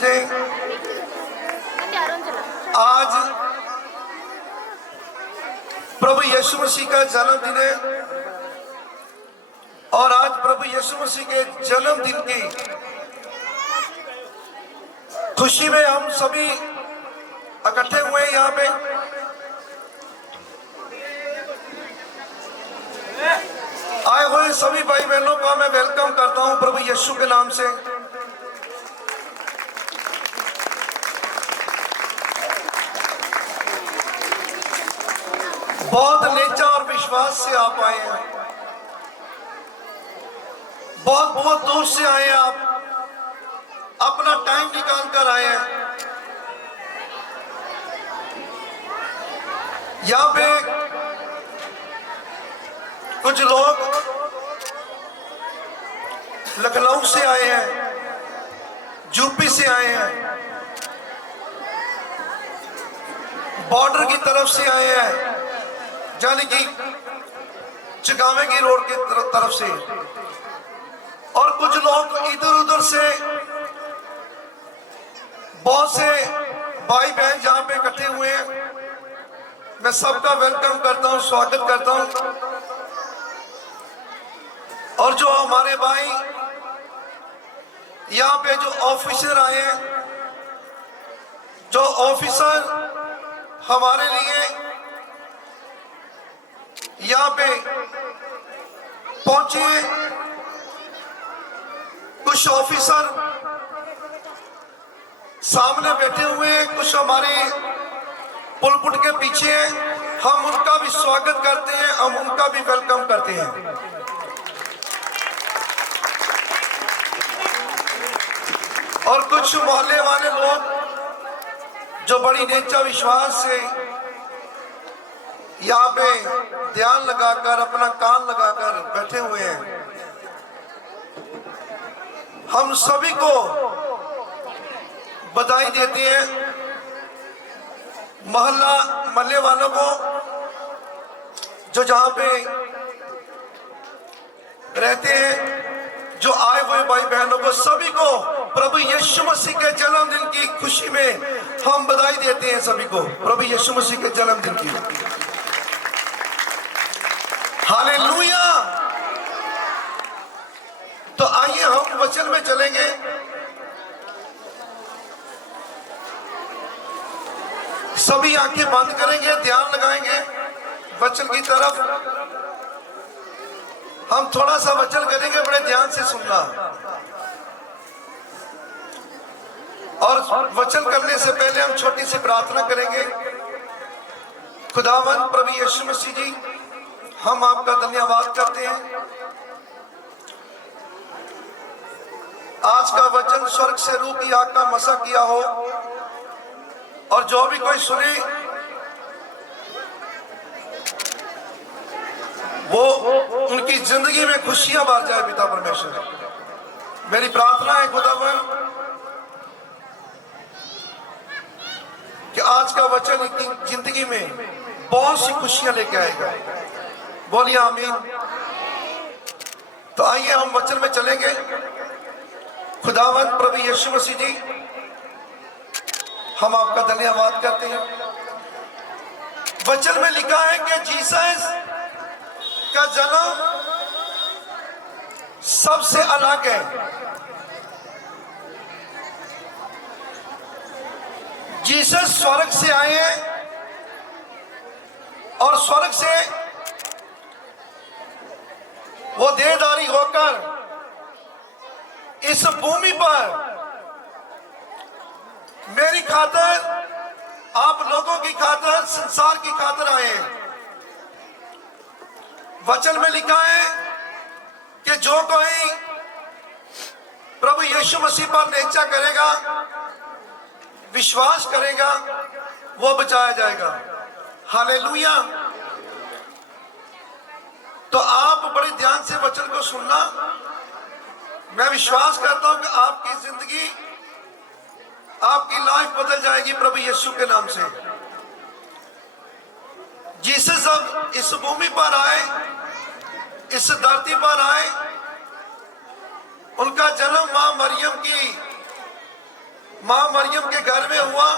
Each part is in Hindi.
डे। आज प्रभु यीशु मसीह का जन्मदिन है और आज प्रभु यीशु मसीह के जन्मदिन की खुशी में हम सभी इकट्ठे हुए हैं यहाँ पे। आए हुए सभी भाई बहनों का मैं वेलकम करता हूं प्रभु यीशु के नाम से। बहुत नेचा और विश्वास से आप आए हैं, बहुत बहुत दूर से आए हैं, आप अपना टाइम निकाल कर आए हैं। यहाँ पे कुछ लोग लखनऊ से आए हैं, यूपी से आए हैं, बॉर्डर की तरफ से आए हैं, यानी कि चिकावे की रोड की तरफ से, और कुछ लोग इधर उधर से, बहुत से भाई बहन जहां पे इकट्ठे हुए हैं। मैं सबका वेलकम करता हूं, स्वागत करता हूं। और जो हमारे भाई यहाँ पे जो ऑफिसर आए हैं, जो ऑफिसर हमारे लिए यहाँ पे पहुंचे हैं, कुछ ऑफिसर सामने बैठे हुए हैं, कुछ हमारे पुलपुट के पीछे हैं। हम उनका भी स्वागत करते हैं, हम उनका भी वेलकम करते हैं। और कुछ मोहल्ले वाले लोग जो बड़ी नेचा विश्वास से यहाँ पे ध्यान लगाकर, अपना कान लगाकर बैठे हुए हैं। हम सभी को बधाई देते हैं, मोहल्ले वालों को जो जहां पे रहते हैं, जो आए हुए भाई बहनों को, सभी को प्रभु यीशु मसीह के जन्मदिन की खुशी में हम बधाई देते हैं। सभी को प्रभु यीशु मसीह के जन्मदिन की हालेलुया। तो आइए हम वचन में चलेंगे। सभी आंखें बंद करेंगे, ध्यान लगाएंगे वचन की तरफ। हम थोड़ा सा वचन करेंगे, बड़े ध्यान से सुनना। और वचन करने से पहले हम छोटी सी प्रार्थना करेंगे। खुदावंद प्रभु यीशु मसीह जी, हम आपका धन्यवाद करते हैं। आज का वचन स्वर्ग से रूह की आग का मसा किया हो, और जो भी कोई सुने वो उनकी जिंदगी में खुशियां भर जाए। पिता परमेश्वर, मेरी प्रार्थना है खुदावंद कि आज का वचन इनकी जिंदगी में बहुत सी खुशियां लेके आएगा। बोलिए आमीन। तो आइए हम वचन में चलेंगे। खुदावंद प्रभु यीशु मसीह जी, हम आपका धन्यवाद करते हैं। वचन में लिखा है कि जीसस का जन्म सबसे अलग है। जीसस स्वर्ग से आए हैं और स्वर्ग से वो देहधारी होकर इस भूमि पर मेरी खातिर, आप लोगों की खातिर, संसार की खातिर आए हैं। वचन में लिखा है कि जो कोई प्रभु यीशु मसीह पर नेचा करेगा, विश्वास करेगा, वो बचाया जाएगा। हालेलुया। तो आप बड़े ध्यान से वचन को सुनना। मैं विश्वास करता हूं कि आपकी जिंदगी, आपकी लाइफ बदल जाएगी प्रभु यीशु के नाम से। जीसस अब इस भूमि पर आए, इस धरती पर आए। उनका जन्म मां मरियम की मां मरियम के घर में हुआ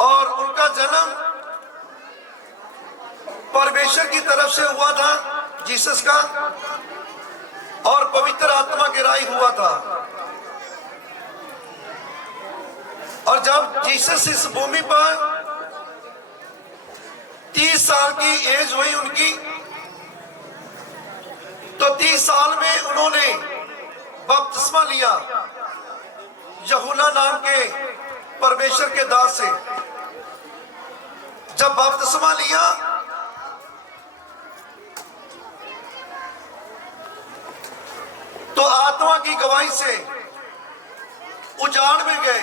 और उनका जन्म परमेश्वर की तरफ से हुआ था, जीसस का, और पवित्र आत्मा की राय हुआ था। और जब जीसस इस भूमि पर 30 साल की एज हुई उनकी, तो 30 साल में उन्होंने बपतिस्मा लिया यूहन्ना नाम के परमेश्वर के दास से। जब बपतिस्मा लिया तो आत्मा की गवाही से उजाड़ में गए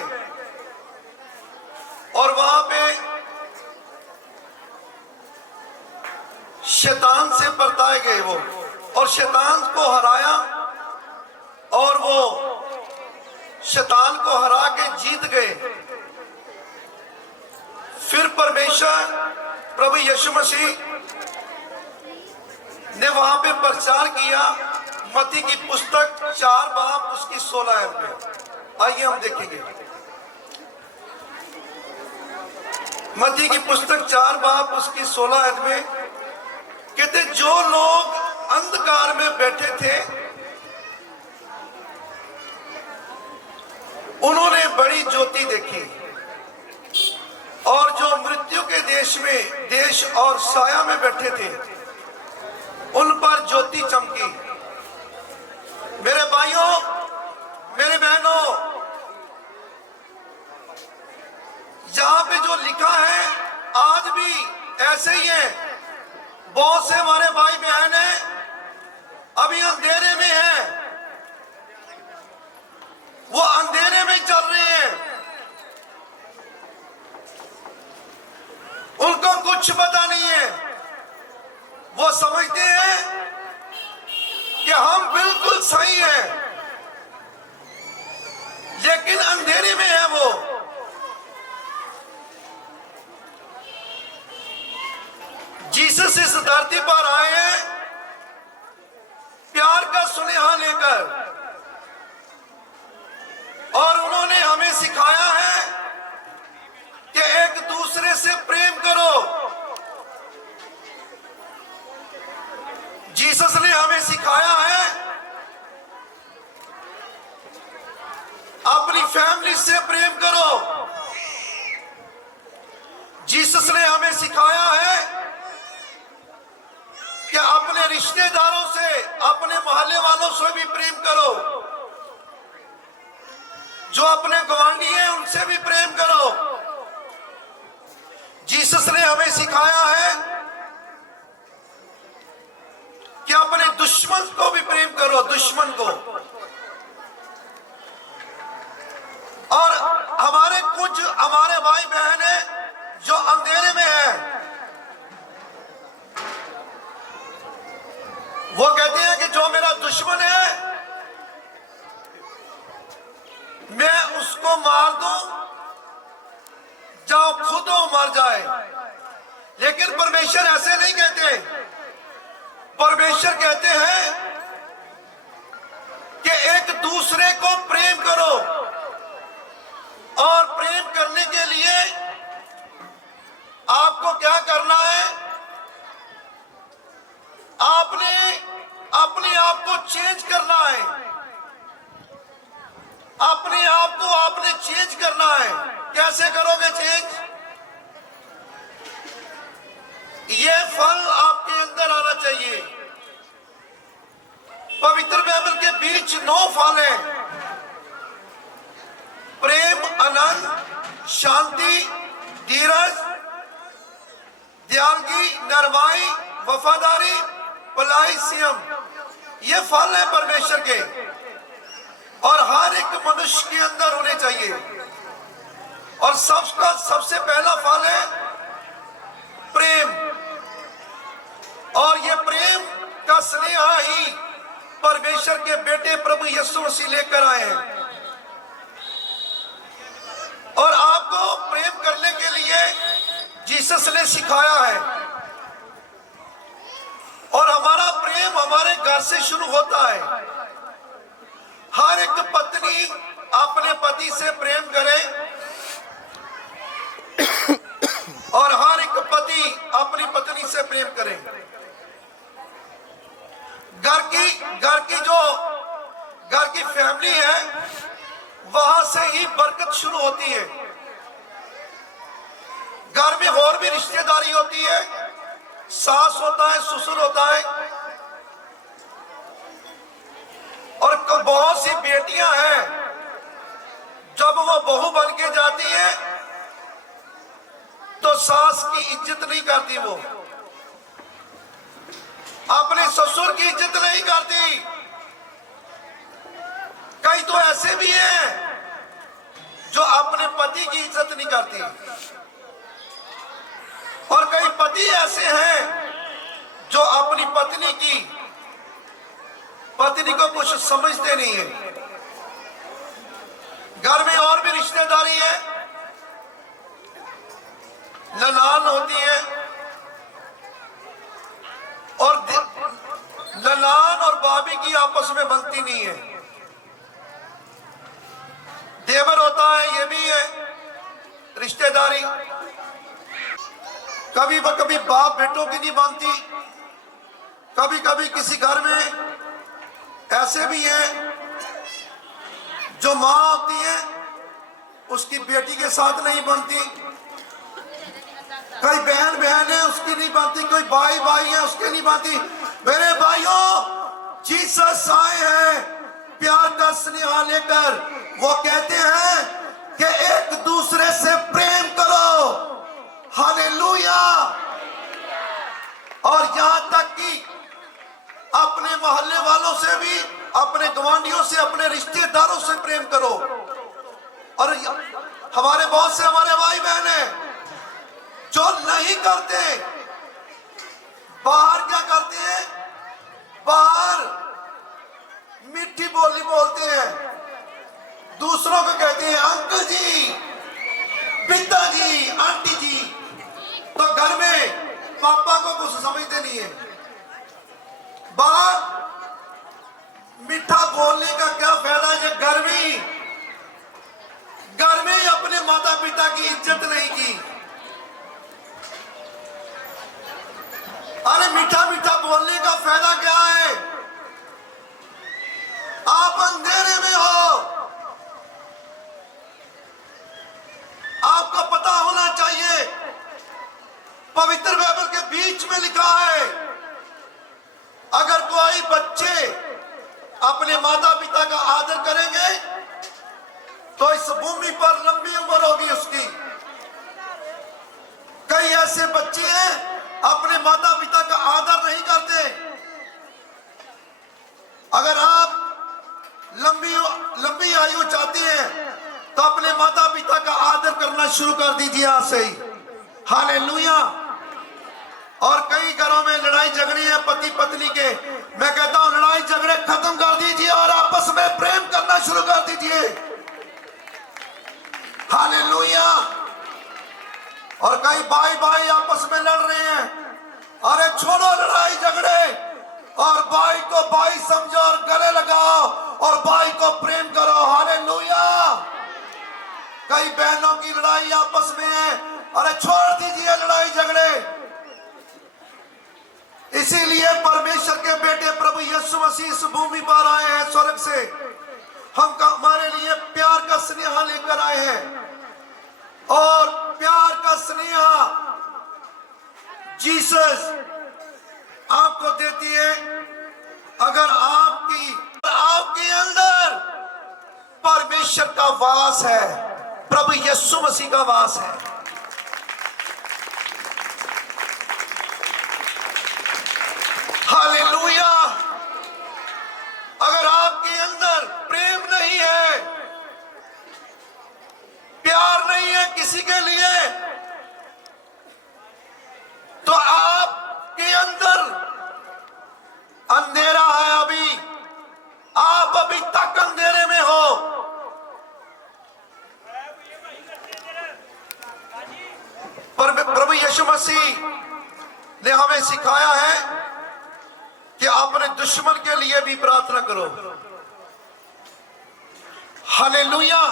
और वहां पे शैतान से परताए गए वो, और शैतान को हराया और वो शैतान को हरा के जीत गए। फिर परमेश्वर प्रभु यीशु मसीह ने वहां पे प्रचार किया। मत्ती की पुस्तक 4 बाब उसकी 16 आयत में, आइए हम देखेंगे। मत्ती की पुस्तक 4 बाब उसकी 16 आयत में कहते, जो लोग अंधकार में बैठे थे उन्होंने बड़ी ज्योति देखी, और जो मृत्यु के देश और साया में बैठे थे उन पर ज्योति चमकी। मेरे भाइयों, मेरे बहनों, यहां पे जो लिखा है आज भी ऐसे ही है। बहुत से हमारे भाई बहन हैं अभी अंधेरे में हैं, वो अंधेरे में चल रहे हैं, उनको कुछ पता नहीं है। वो समझते हैं कि हम बिल्कुल सही हैं, लेकिन अंधेरे में है वो। जीसस इस धरती पर आए हैं प्यार का सुनेहा लेकर, और उन्होंने हमें सिखाया है कि एक दूसरे से प्रेम करो। जीसस ने हमें सिखाया है अपनी फैमिली से प्रेम करो। जीसस ने हमें सिखाया है कि अपने रिश्तेदारों से, अपने मोहल्ले वालों से भी प्रेम करो। जो अपने गवांढी हैं उनसे भी प्रेम करो। जीसस ने हमें सिखाया है कि अपने दुश्मन को भी प्रेम करो, दुश्मन को। और हमारे भाई बहन हैं जो अंधेरे में हैं, वो कहते हैं कि जो मेरा दुश्मन है मैं उसको मार दूं, जाओ खुद वो मर जाए। लेकिन परमेश्वर ऐसे नहीं कहते। परमेश्वर कहते हैं कि एक दूसरे को प्रेम करो, और प्रेम करने के लिए आपको क्या करना है? आपने अपने आप को चेंज करना है, अपने आप को आपने चेंज करना है। कैसे करोगे चेंज? ये फल आपके अंदर आना चाहिए। पवित्र बाइबल के बीच 9 फल हैं: प्रेम, आनंद, शांति, धीरज, दयालुगी, नरमाई, वफादारी, भलाई, संयम। ये फल है परमेश्वर के, और हर एक मनुष्य के अंदर होने चाहिए। और सबसे पहला फल है प्रेम, और ये प्रेम का स्नेह ही परमेश्वर के बेटे प्रभु यीशु मसीह लेकर आए हैं। और आपको प्रेम करने के लिए जीसस ने सिखाया है। और हमारा प्रेम हमारे घर से शुरू होता है। हर एक पत्नी अपने पति से प्रेम करे और हर एक पति अपनी पत्नी से प्रेम करे। घर की फैमिली है, वहां से ही बरकत शुरू होती है। घर में और भी रिश्तेदारी होती है, सास होता है, ससुर होता है, और बहुत सी बेटियां हैं, जब वो बहू बन के जाती है तो सास की इज्जत नहीं करती, वो अपने ससुर की इज्जत नहीं करती। कई तो ऐसे भी हैं जो अपने पति की इज्जत नहीं करती, और कई पति ऐसे हैं जो अपनी पत्नी को कुछ समझते नहीं है। घर में और भी रिश्तेदारी है, ननान होती है, और ननान और भाभी की आपस में बनती नहीं है। देवर होता है, ये भी है रिश्तेदारी। कभी बाप बेटों की नहीं बनती। कभी कभी किसी घर में ऐसे भी हैं जो माँ होती है, उसकी बेटी के साथ नहीं बनती। कई बहन है, उसकी नहीं बनती। कोई भाई है, उसके नहीं बनती। मेरे भाइयों, जीसस आए हैं प्यार का स्नेह लेकर। वो कहते हैं कि एक दूसरे से प्रेम करो। हालेलुया। और यहां तक कि अपने मोहल्ले वालों से भी, अपने गवांडियों से, अपने रिश्तेदारों से प्रेम करो। और हमारे बहुत से हमारे भाई बहन हैं जो नहीं करते। बाहर क्या करते हैं? बाहर मीठी बोली बोलते हैं, दूसरों को कहते हैं अंकल जी, पिताजी, आंटी जी। तो घर में पापा को कुछ समझते नहीं है। बाहर मीठा बोलने का क्या फायदा है? घर में अपने माता पिता की इज्जत नहीं की। अरे मीठा बोलने का फायदा क्या है? आप अंधेरे में हो। आपको पता होना चाहिए, पवित्र बाइबल के बीच में लिखा है, अगर कोई बच्चे अपने माता पिता का आदर करेंगे तो इस भूमि पर लंबी उम्र होगी उसकी। कई ऐसे बच्चे हैं अपने माता पिता का आदर नहीं करते। अगर आप लंबी आयु चाहते हैं तो अपने माता पिता का आदर करना शुरू कर दीजिए आज से ही। हालेलुया। और कई घरों में लड़ाई झगड़े हैं पति पत्नी के। मैं कहता हूं लड़ाई झगड़े खत्म कर दीजिए और आपस में प्रेम करना शुरू कर दीजिए। हालेलुया। और कई भाई आपस में लड़ रहे हैं। अरे छोड़ो लड़ाई झगड़े और भाई को भाई समझो और गले लगाओ और भाई को प्रेम करो। हालेलुया। कई बहनों की लड़ाई आपस में है, अरे छोड़ दीजिए लड़ाई झगड़े। इसीलिए परमेश्वर के बेटे प्रभु यीशु मसीह इस भूमि पर आए हैं स्वर्ग से। हम हमारे लिए प्यार का स्नेह लेकर आए हैं, और प्यार का स्नेह जीसस आपको देती है अगर आपके अंदर परमेश्वर का वास है, प्रभु यीशु मसीह का वास है। हालेलुया। अगर आपके अंदर प्रेम नहीं है, प्यार नहीं है किसी के लिए, तो आपके अंदर अंधेरा है। आप अभी तक अंधेरे में हो। पर प्रभु यीशु मसीह ने हमें सिखाया है कि अपने दुश्मन के लिए भी प्रार्थना करो। हालेलुया।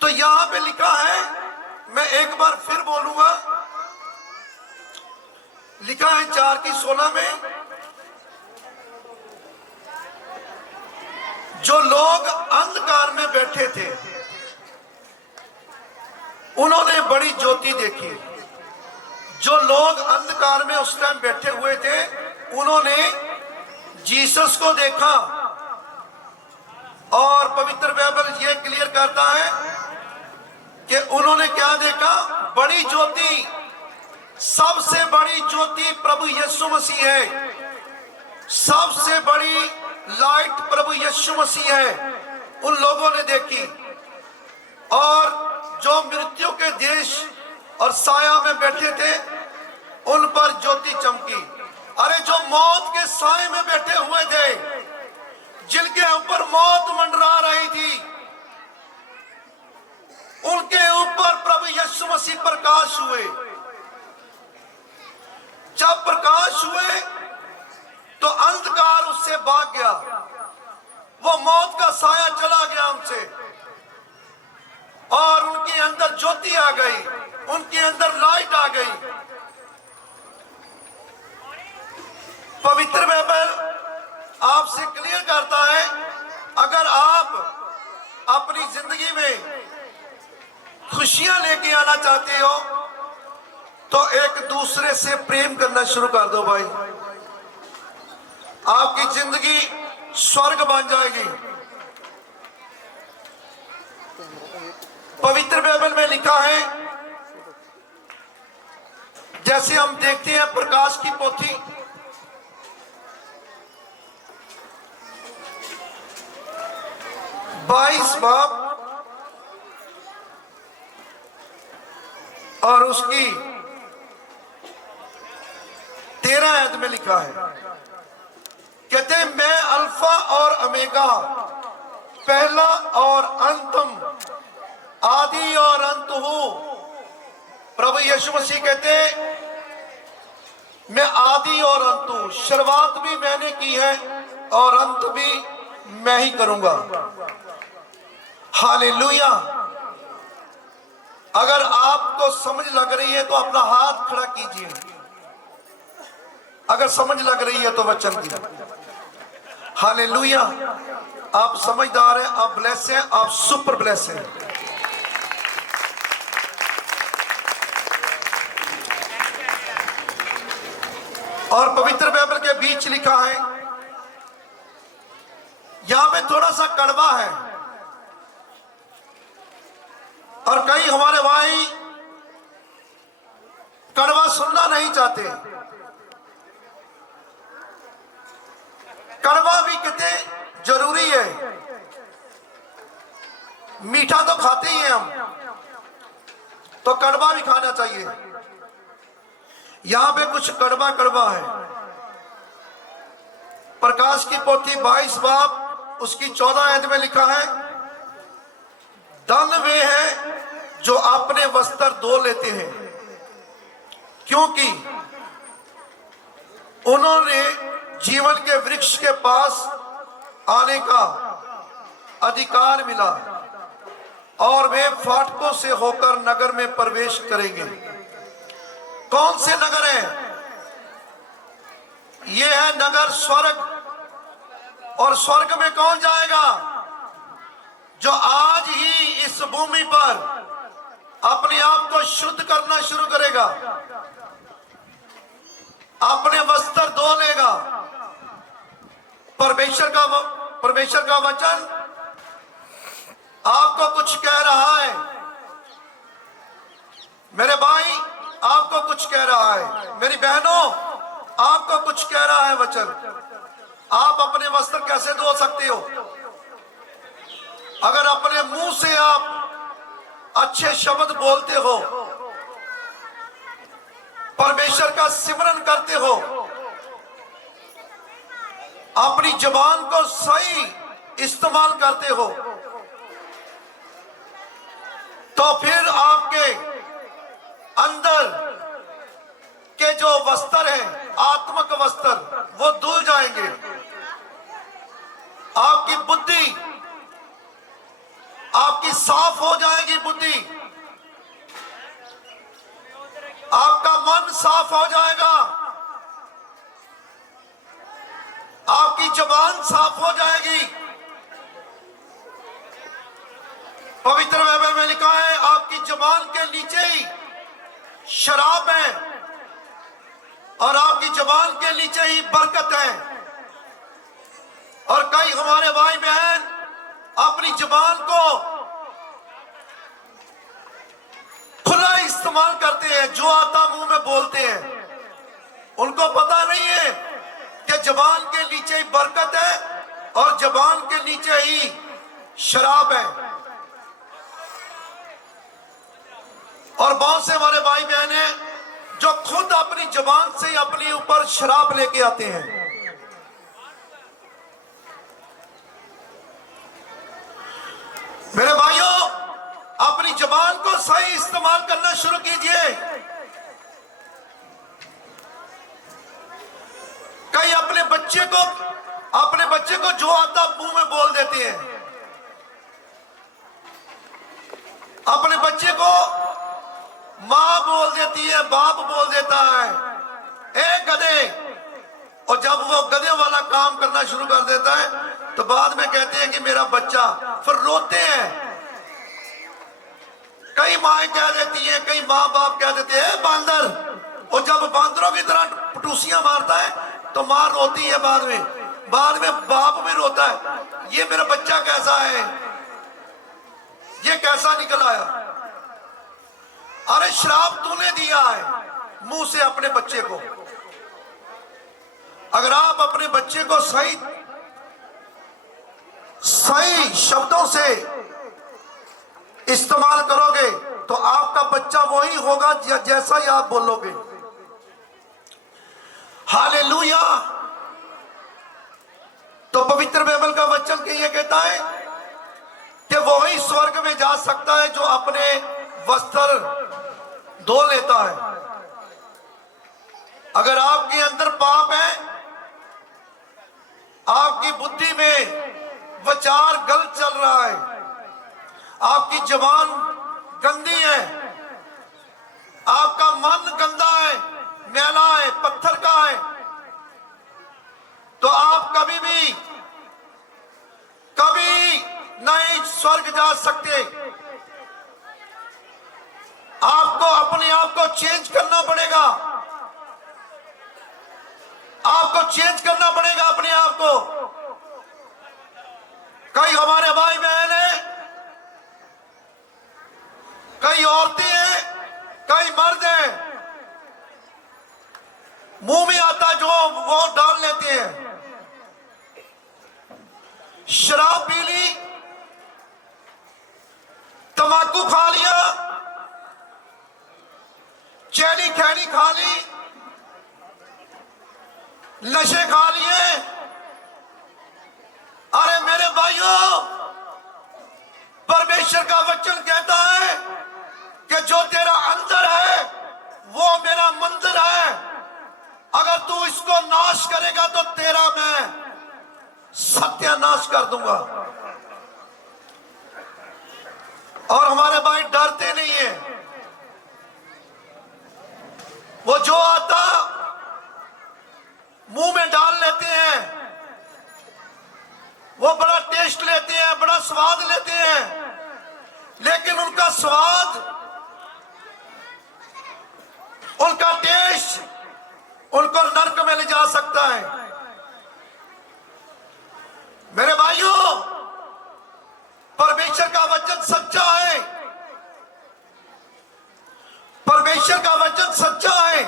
तो यहां पे लिखा है, मैं एक बार फिर बोलूंगा, लिखा है 4:16 में, जो लोग अंधकार में बैठे थे उन्होंने बड़ी ज्योति देखी। जो लोग अंधकार में उस टाइम बैठे हुए थे उन्होंने जीसस को देखा। और पवित्र बाइबल ये क्लियर करता है कि उन्होंने क्या देखा? बड़ी ज्योति। सबसे बड़ी ज्योति प्रभु यीशु मसीह है। सबसे बड़ी लाइट प्रभु यीशु मसीह है। उन लोगों ने देखी और जो मृत्यु के देश और साया में बैठे थे उन पर ज्योति चमकी। अरे जो मौत के साए में बैठे हुए थे, जिनके ऊपर मौत मंडरा रही थी, उनके ऊपर प्रभु यीशु मसीह प्रकाश हुए। जब प्रकाश हुए तो अंधकार उससे भाग गया, वो मौत का साया चला गया उनसे और उनके अंदर ज्योति आ गई, उनके अंदर लाइट आ गई। पवित्र बाइबल आपसे क्लियर करता है, अगर आप अपनी जिंदगी में खुशियां लेके आना चाहते हो तो एक दूसरे से प्रेम करना शुरू कर दो भाई। आपकी जिंदगी स्वर्ग बन जाएगी। पवित्र बाइबल में लिखा है, जैसे हम देखते हैं प्रकाश की पोथी, बाईस बाब और उसकी 13 आयत में लिखा है, कहते हैं मैं अल्फा और ओमेगा, पहला और अंतम, आदि और अंत हूं। प्रभु यीशु मसीह कहते हैं मैं आदि और अंत हूं, शुरुआत भी मैंने की है और अंत भी मैं ही करूंगा। हालेलुया। अगर आपको समझ लग रही है तो अपना हाथ खड़ा कीजिए, अगर समझ लग रही है तो वचन की। हालेलुया। आप समझदार हैं, आप ब्लेस हैं, आप सुपर ब्लेस हैं। और पवित्र बाइबल के बीच लिखा है, यहां पे थोड़ा सा कड़वा है और कई हमारे भाई कड़वा सुनना नहीं चाहते। कड़वा भी कितने जरूरी है। मीठा तो खाते ही हैं हम, तो कड़वा भी खाना चाहिए। यहां पे कुछ कड़वा कड़वा है। प्रकाश की पोथी 22 बाब उसकी 14 आयत में लिखा है, धन वे हैं जो अपने वस्त्र धो लेते हैं, क्योंकि उन्होंने जीवन के वृक्ष के पास आने का अधिकार मिला और वे फाटकों से होकर नगर में प्रवेश करेंगे। कौन से नगर हैं? ये है नगर स्वर्ग। और स्वर्ग में कौन जाएगा? जो आज ही इस भूमि पर अपने आप को शुद्ध करना शुरू करेगा, अपने वस्त्र धो लेगा। परमेश्वर का वचन आपको कुछ कह रहा है मेरे भाई, आपको कुछ कह रहा है मेरी बहनों, आपको कुछ कह रहा है वचन। आप अपने वस्त्र कैसे धो सकते हो? अगर अपने मुंह से आप अच्छे शब्द बोलते हो, परमेश्वर का सिमरन करते हो, अपनी जुबान को सही इस्तेमाल करते हो, तो फिर आपके अंदर के जो वस्त्र हैं, आत्मिक वस्त्र, वो धुल जाएंगे। आपकी बुद्धि साफ हो जाएगी बुद्धि, आपका मन साफ हो जाएगा, आपकी जुबान साफ हो जाएगी। पवित्र बाइबल में लिखा है आपकी जुबान के नीचे ही शराब है और आपकी जुबान के नीचे ही बरकत है। और कई हमारे भाई बहन अपनी जुबान को खुला इस्तेमाल करते हैं, जो आता मुंह में बोलते हैं। उनको पता नहीं है कि जुबान के नीचे ही बरकत है और जुबान के नीचे ही शराब है। और बहुत से हमारे भाई बहन हैं जो खुद अपनी जुबान से अपने ऊपर शराब लेके आते हैं। मेरे भाइयों, अपनी जुबान को सही इस्तेमाल करना शुरू कीजिए। कई अपने बच्चे को जो आता मुंह में बोल देते हैं। अपने बच्चे को मां बोल देती है, बाप बोल देता है, ए गधे। और जब वो गधे वाला काम करना शुरू कर देता है तो बाद में कहते हैं कि मेरा बच्चा, फिर रोते हैं। कई माएं कह देती हैं, कई माँ बाप कह देते हैं बांदर। और जब बांदरों की तरह पटूसियां मारता है तो मां रोती है, बाद में बाप भी रोता है, ये मेरा बच्चा कैसा है, ये कैसा निकल आया। अरे श्राप तूने दिया है मुंह से अपने बच्चे को। अगर आप अपने बच्चे को सही शब्दों से इस्तेमाल करोगे तो आपका बच्चा वही होगा जैसा ही आप बोलोगे। हालेलुया। तो पवित्र बाइबल का वचन ये कहता है कि वही स्वर्ग में जा सकता है जो अपने वस्त्र धो लेता है। अगर आपके अंदर पाप है, आपकी बुद्धि में विचार गलत चल रहा है, आपकी जुबान गंदी है, आपका मन गंदा है, मैला है, पत्थर का है, तो आप कभी नहीं स्वर्ग जा सकते। आपको अपने आप को चेंज करना पड़ेगा। आपको चेंज करना पड़ेगा अपने आप को। कई हमारे भाई बहन हैं, कई औरतें हैं, कई मर्द हैं, मुंह में आता जो वो डाल लेते हैं। शराब पी ली, तंबाकू खा लिया, चैनी खैनी खा ली, नशे खा लिए। अरे मेरे भाइयों, परमेश्वर का वचन कहता है कि जो तेरा अंदर है वो मेरा मंदिर है। अगर तू इसको नाश करेगा तो तेरा मैं सत्यानाश कर दूंगा। और हमारे भाई डरते नहीं है, वो जो आता मुंह में डाल लेते हैं, वो बड़ा टेस्ट लेते हैं, बड़ा स्वाद लेते हैं, लेकिन उनका स्वाद, उनका टेस्ट उनको नरक में ले जा सकता है। मेरे भाइयों, परमेश्वर का वचन सच्चा है, परमेश्वर का वचन सच्चा है।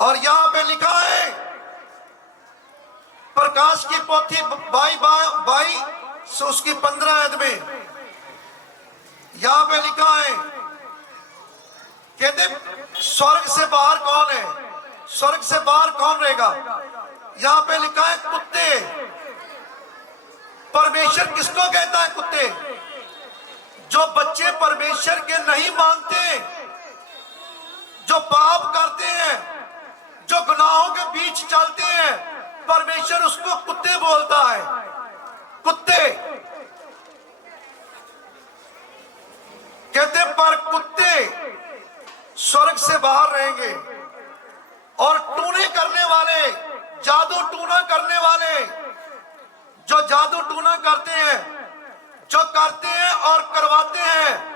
और यहां पे लिखा है प्रकाश की पोथी 22 से उसकी 15 आयत में, यहां पे लिखा है, कहते स्वर्ग से बाहर कौन है, स्वर्ग से बाहर कौन रहेगा। यहां पे लिखा है कुत्ते। परमेश्वर किसको कहता है कुत्ते? जो बच्चे परमेश्वर के नहीं मानते, जो पाप करते हैं, जो गुनाहों के बीच चलते हैं, परमेश्वर उसको कुत्ते बोलता है। कुत्ते। स्वर्ग से बाहर रहेंगे। और टूने करने वाले, जादू टूना करने वाले, जो जादू टूना करते हैं, जो करते हैं और करवाते हैं,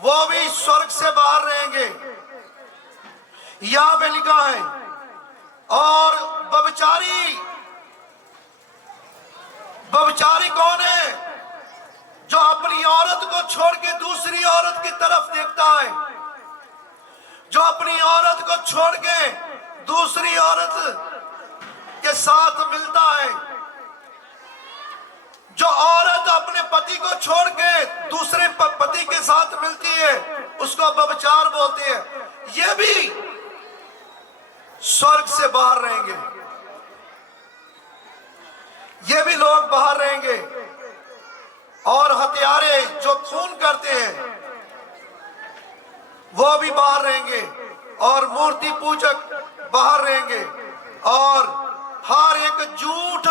वो भी स्वर्ग से बाहर रहेंगे। यहां पे लिखा है। और व्यभिचारी कौन है? जो अपनी औरत को छोड़ के दूसरी औरत की तरफ देखता है, जो अपनी औरत को छोड़ के दूसरी औरत के साथ मिलता है, जो औरत अपने पति को छोड़ के दूसरे पति के साथ मिलती है, उसको व्यभिचार बोलते हैं। ये भी स्वर्ग से बाहर रहेंगे। ये भी लोग बाहर रहेंगे। और हत्यारे जो खून करते हैं, वो भी बाहर रहेंगे। और मूर्ति पूजक बाहर रहेंगे। और हर एक झूठ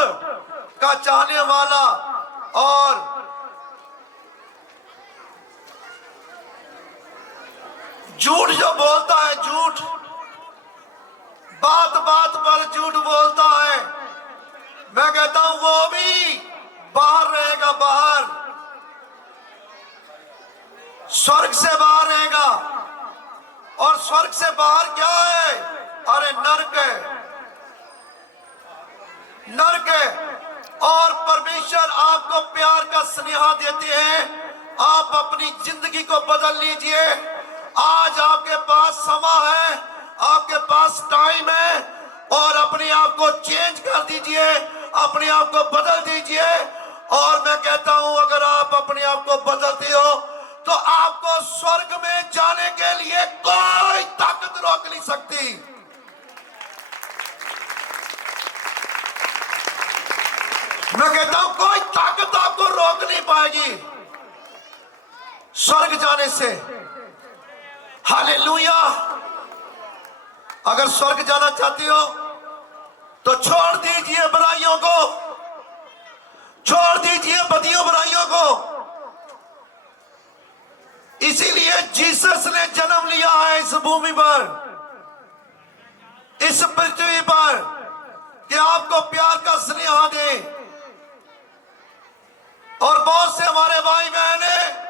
का चाहने वाला और झूठ जो बोलता है, झूठ बात बात पर झूठ बोलता है, मैं कहता हूं वो भी बाहर रहेगा। बाहर, स्वर्ग से बाहर रहेगा। और स्वर्ग से बाहर क्या है? अरे नरक है, नरक है। और परमेश्वर आपको प्यार का स्नेहा देते हैं। आप अपनी जिंदगी को बदल लीजिए। आज आपके पास समय है, आपके पास टाइम है, और अपने आप को चेंज कर दीजिए, अपने आप को बदल दीजिए। और मैं कहता हूं, अगर आप अपने आप को बदलते हो तो आपको स्वर्ग में जाने के लिए कोई ताकत रोक नहीं सकती। मैं कहता हूं, कोई ताकत आपको रोक नहीं पाएगी स्वर्ग जाने से। हालेलुया। अगर स्वर्ग जाना चाहती हो तो छोड़ दीजिए बुराइयों को, छोड़ दीजिए बदियों बुराइयों को। इसीलिए जीसस ने जन्म लिया है इस भूमि पर, इस पृथ्वी पर, कि आपको प्यार का स्नेहा दे। और बहुत से हमारे भाई बहन हैं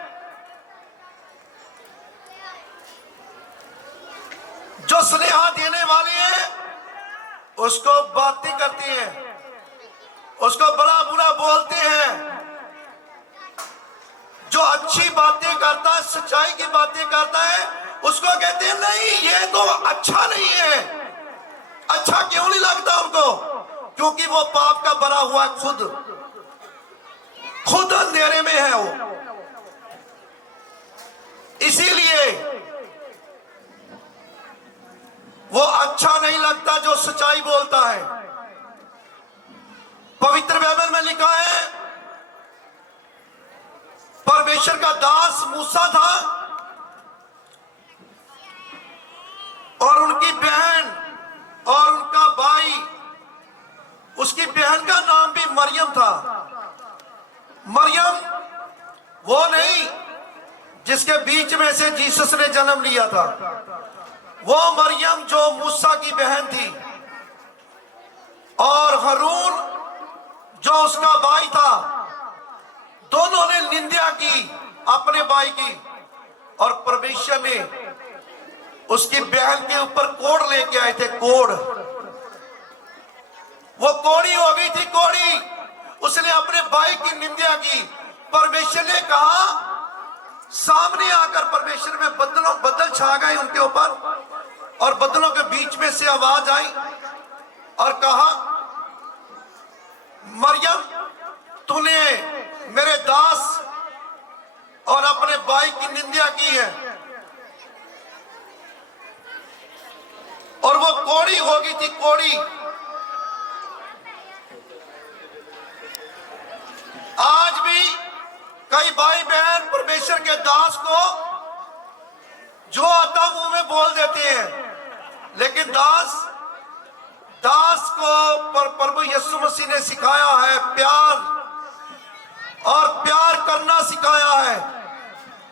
जो स्नेहा देने वाले हैं, उसको बातें करते हैं, उसको बड़ा बुरा बोलते हैं। जो अच्छी बातें करता है, सच्चाई की बातें करता है, उसको कहते हैं नहीं, ये तो अच्छा नहीं है। अच्छा क्यों नहीं लगता उनको? क्योंकि वो पाप का भरा हुआ खुद अंधेरे में है वो। इसीलिए वो अच्छा नहीं लगता जो सच्चाई बोलता है। पवित्र बाइबल में लिखा है, परमेश्वर का दास मूसा था और उनकी बहन और उनका भाई, उसकी बहन का नाम भी मरियम था। मरियम वो नहीं जिसके बीच में से जीसस ने जन्म लिया था, वो मरियम जो मूसा की बहन थी। और हारून जो उसका भाई था, दोनों ने निंदा की अपने भाई की। और परमेश्वर ने उसकी बहन के ऊपर कोड़ लेके आए थे, कोड़। वो कोड़ी हो गई थी, कोड़ी। उसने अपने भाई की निंदा की। परमेश्वर ने कहा, सामने आकर परमेश्वर में बदल छा गए उनके ऊपर। और बदलों के बीच में से आवाज आई और कहा, मरियम, तूने मेरे दास और अपने भाई की निंदा की है। और वो कोड़ी हो गई थी, कोड़ी। आज भी कई भाई बहन परमेश्वर के दास को जो आता मुंह में बोल देते हैं, लेकिन दास को प्रभु यीशु मसीह ने सिखाया है प्यार, और प्यार करना सिखाया है।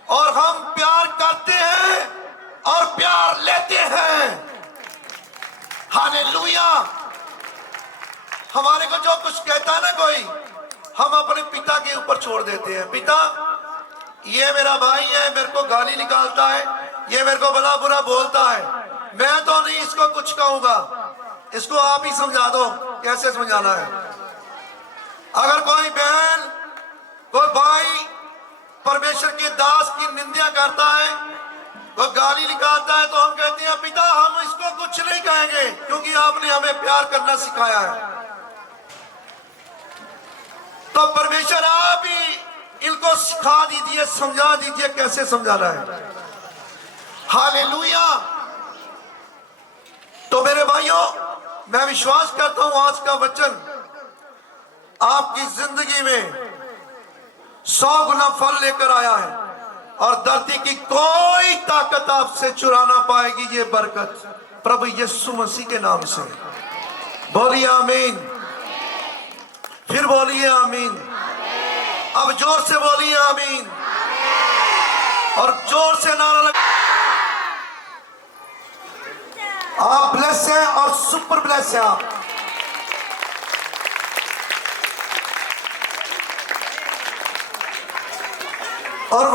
और हम प्यार करते हैं लेते हैं। हालेलुया। हमारे को जो कुछ कहता है ना कोई, हम अपने पिता के ऊपर छोड़ देते हैं। पिता, ये मेरा भाई है, मेरे को गाली निकालता है, ये मेरे को भला बुरा बोलता है, मैं तो नहीं इसको कुछ कहूंगा, इसको आप ही समझा दो कैसे समझाना है। अगर कोई बहन, कोई भाई परमेश्वर के दास की निंदा करता है, वो गाली निकालता है, तो हम कहते हैं पिता हम इसको कुछ नहीं कहेंगे क्योंकि आपने हमें प्यार करना सिखाया है। तो परमेश्वर आप ही इनको सिखा दीजिए, समझा दीजिए कैसे समझाना है। हालेलुया। तो मेरे भाइयों, मैं विश्वास करता हूं आज का वचन आपकी जिंदगी में 100 गुना फल लेकर आया है और धरती की कोई ताकत आपसे चुरा ना पाएगी ये बरकत, प्रभु यीशु मसीह के नाम से। बोलिए आमीन। फिर बोलिए आमीन। अब जोर से बोलिए आमीन। और जोर से नारा लगा। आप ब्लेस हैं और सुपर ब्लेस हैं आप। और